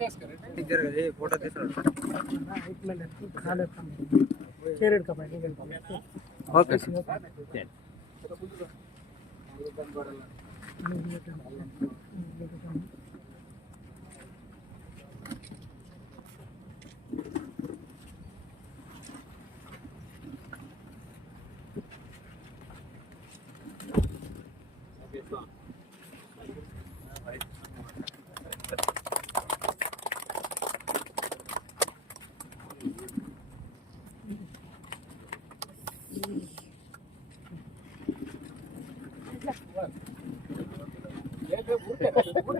इधर ये फ़ोटो दिखा एक मिनट खा लेता हूँ कैरेट का पैकिंग करता हूँ okay sir Okay, fine. Photo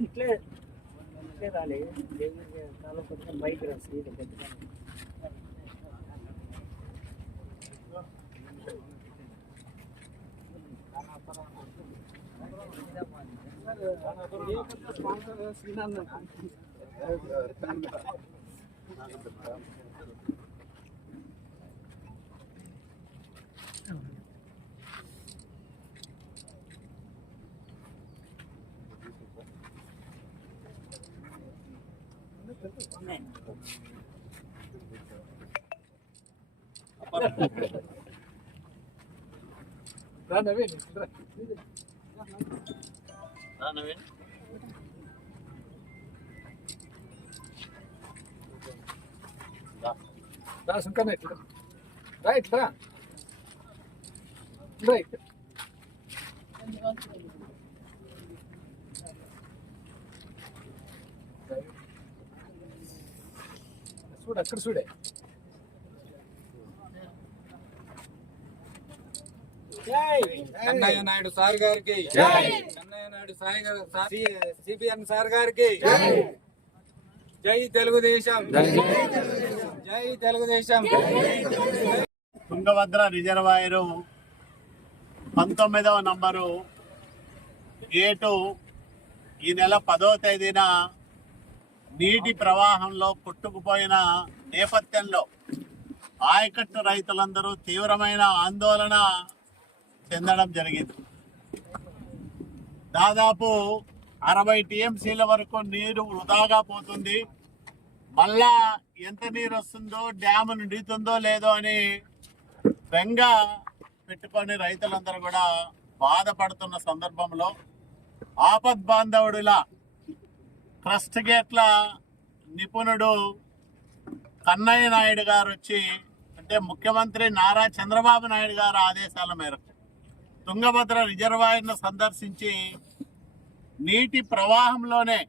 ఇట్లే ఇట్లే రాలే చాలా కొంచెం బైక్ రాసి రైట్ రా రైట్ చూడు అక్కడ చూడే. కన్నయ్య నాయుడు సార్ గారికి. కన్నయ్య నాయుడు సాయి గారు సిపిఎన్ సార్ గారికి. జై తెలుగుదేశం. జై తెలుగుదేశం. తుంగభద్ర రిజర్వాయరు పంతొమ్మిదవ నంబరు. గేటు ఈ నెల పదో తేదీన నీటి ప్రవాహంలో కొట్టుకుపోయిన నేపథ్యంలో ఆయకట్టు రైతులందరూ తీవ్రమైన ఆందోళన చెందడం జరిగింది. దాదాపు అరవై టీఎంసీల వరకు నీరు వృధాగా పోతుంది. మళ్ళా ఎంత నీరు వస్తుందో డ్యామ్ నిండుతుందో లేదో అని బెంగ పెట్టుకొని రైతులందరూ కూడా బాధపడుతున్న సందర్భంలో ఆపద్ బాంధవుడిలా క్రస్ట్ గేట్ల నిపుణుడు కన్నయ్య నాయుడు గారు వచ్చి అంటే ముఖ్యమంత్రి నారా చంద్రబాబు నాయుడు గారి ఆదేశాల మేరకు తుంగభద్ర రిజర్వాయర్ను సందర్శించి నీటి ప్రవాహంలోనే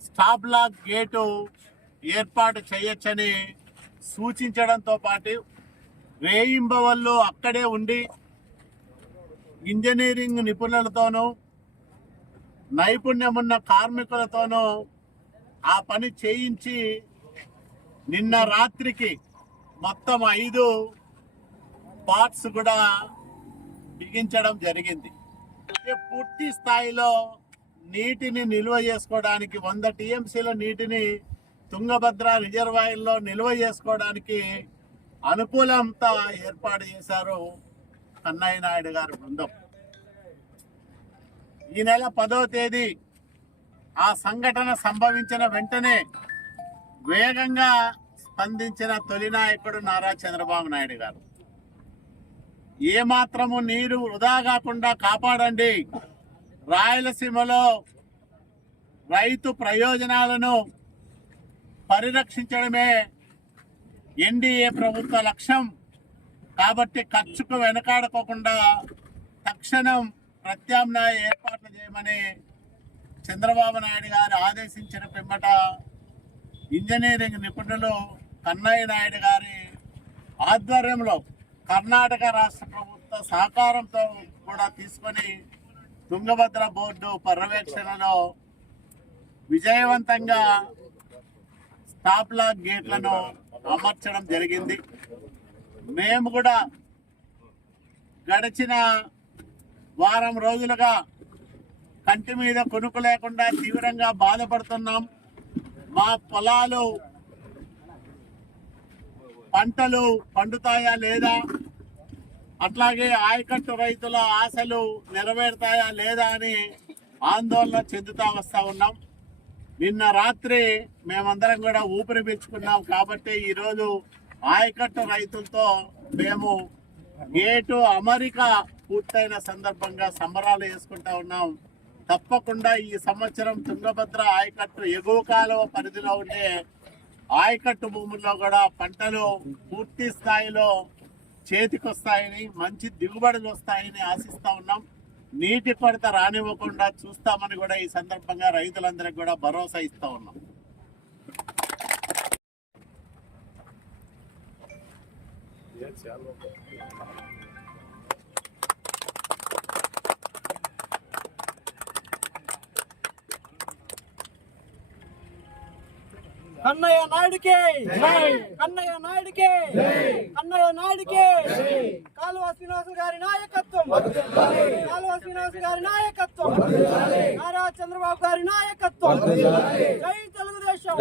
స్టాప్ లాక్ గేటు ఏర్పాటు చేయొచ్చని సూచించడంతో పాటు రేయింబవళ్ళు అక్కడే ఉండి ఇంజనీరింగ్ నిపుణులతోనూ నైపుణ్యం ఉన్న కార్మికులతోనూ ఆ పని చేయించి నిన్న రాత్రికి మొత్తం ఐదు పార్ట్స్ కూడా బిగించడం జరిగింది. పూర్తి స్థాయిలో నీటిని నిల్వ చేసుకోవడానికి వంద టీఎంసీల నీటిని తుంగభద్ర రిజర్వాయర్లో నిల్వ చేసుకోవడానికి అనుకూలంతా ఏర్పాటు చేశారు కన్నయ్య నాయుడు గారి బృందం. ఈ నెల పదో తేదీ ఆ సంఘటన సంభవించిన వెంటనే వేగంగా స్పందించిన తొలి నాయకుడు నారా చంద్రబాబు నాయుడు గారు. ఏ మాత్రము నీరు వృధా కాకుండా కాపాడండి. రాయలసీమలో రైతు ప్రయోజనాలను పరిరక్షించడమే ఎన్డీఏ ప్రభుత్వ లక్ష్యం. కాబట్టి ఖర్చుకు వెనకాడుకోకుండా తక్షణం ప్రత్యామ్నాయ ఏర్పాట్లు చేయమని చంద్రబాబు నాయుడు గారు ఆదేశించిన పిమ్మట ఇంజనీరింగ్ నిపుణులు కన్నయ్య నాయుడు గారి ఆధ్వర్యంలో కర్ణాటక రాష్ట్ర ప్రభుత్వ సహకారంతో కూడా తీసుకొని తుంగభద్ర బోర్డు పర్యవేక్షణలో విజయవంతంగా స్టాప్ లాక్ గేట్లను అమర్చడం జరిగింది. మేము కూడా గడిచిన వారం రోజులుగా కంటి మీద కొనుక్కు లేకుండా తీవ్రంగా బాధపడుతున్నాం. మా పొలాలు పంటలు పండుతాయా లేదా? అట్లాగే ఆయకట్టు రైతుల ఆశలు నెరవేరుతాయా లేదా అని ఆందోళన చెందుతా వస్తూ ఉన్నాం. నిన్న రాత్రి మేమందరం కూడా ఊపిరి పీల్చుకున్నాం కాబట్టి ఈరోజు ఆయకట్టు రైతులతో మేము గేటు అమెరికా పూర్తయిన సందర్భంగా సంబరాలు చేసుకుంటా ఉన్నాం. తప్పకుండా ఈ సంవత్సరం తుంగభద్ర ఆయకట్టు ఎగువ కాలువ పరిధిలో ఉండే ఆయకట్టు భూముల్లో కూడా పంటలు పూర్తి స్థాయిలో చేతికొస్తాయని మంచి దిగుబడులు వస్తాయని ఆశిస్తా ఉన్నాం. నీటి కొరత రానివ్వకుండా చూస్తామని కూడా ఈ సందర్భంగా రైతులందరికీ కూడా భరోసా ఇస్తా ఉన్నాం. కన్నయ్య నాయుడికి! కన్నయ్య నాయుడికి! కన్నయ్య నాయుడికే! కాలువ శ్రీనివాస గారి నాయకత్వం! కాలువ శ్రీనివాస గారి నాయకత్వం! నారా చంద్రబాబు గారి నాయకత్వం! జై తెలుగుదేశం!